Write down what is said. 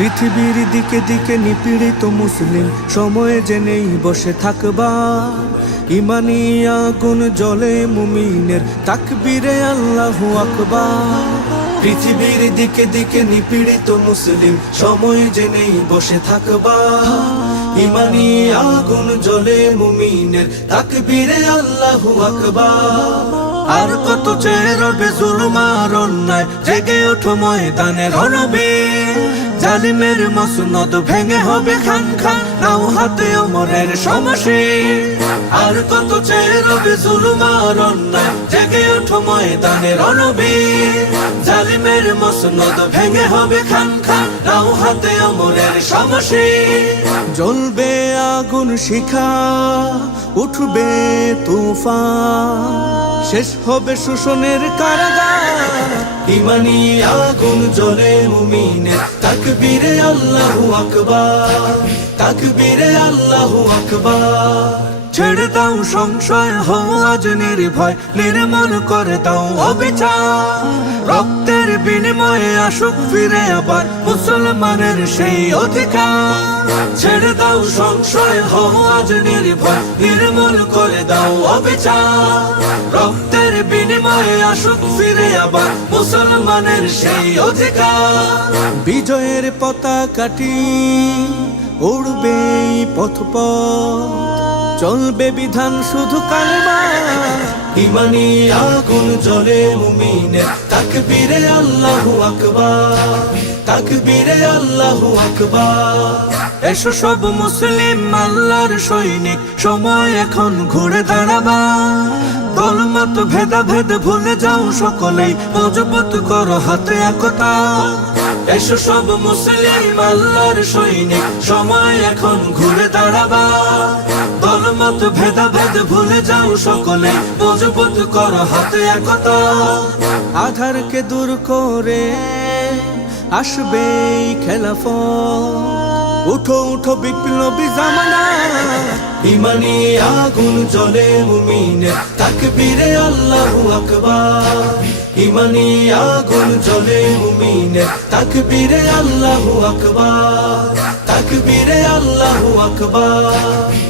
পৃথিবীর দিকে দিকে নিপীড়িত মুসলিম সময়ে জেনেই বসে থাকবা। ইমানি আগুন জ্বলে মুমিনের তাকবীরে আল্লাহু আকবার। পৃথিবীর দিকে দিকে নিপীড়িত মুসলিম সময় জেনেই বসে থাকবা। ইমানি আগুন জ্বলে মুমিনের তাকবীরে আল্লাহু আকবার। আর কত চেয়ে রবে জুলুম আর অন্যায়, জেগে ওঠো ময়দানে রণবীর। জালিমের মসনদ ভেঙে হবে খান খান, নাও হাতে ওমরের শমশীর। আর কত চেয়ে রবে জুলুম আর অন্যায়, জেগে ওঠো ময়দানে রণবীর। জালিমের মসনদ ভেঙে হবে খান খান, নাও হাতে ওমরের শমশীর। জ্বলবে আগুন শিখা, উঠবে তুফান, শেষ হবে শোষণের কারাগার। ইমানি আগুন জ্বলে মুমিনের তাকবীরে আল্লাহু আকবার। তাকবীরে আল্লাহু আকবার। ছেড়ে দাও সংশয়, হও আজ নির্ভয়, নির্মূল করে দাও অবিচার। রক্তের বিনিময়ে আসুক ফিরে আবার মুসলমানের সেই অধিকার। ছেড়ে দাও সংশয়, হও আজ নির্ভয়, নির্মূল করে দাও অবিচার। রক্তের বিনিময়ে আসুক ফিরে আবার মুসলমানের সেই অধিকার। বিজয়ের পতাকাটি উড়বে পথ পথ, চলবে বিধান শুধু কালেমা। ইমানি আগুন জ্বলে মুমিনের তাকবীরে আল্লাহু আকবার। তাকবীরে আল্লাহু আকবার। এসো সব মুসলিম আল্লাহর সৈনিক, সময় এখন ঘুরে দাঁড়াবা। দলমত ভেদাভেদ ভুলে যাও সকলেই, মজবুত করো হাতে একতা। এসো সব মুসলিম আল্লাহর সৈনিক, সময় এখন ঘুরে দাঁড়াবা। দলমত ভেদাভেদ ভুলে যাও সকলে, মজবুত করো হাতে একতা। আধারকে দূর করে আসবে খেলাফত, উঠো উঠো বিপ্লবী জামানা। ইমানি আগুন জ্বলে মুমিনের তাকবীরে আল্লাহু আকবার। ইমানি আগুন জ্বলে মুমিনের তাকবীরে আল্লাহু আকবার। তাকবীরে আল্লাহু আকবার।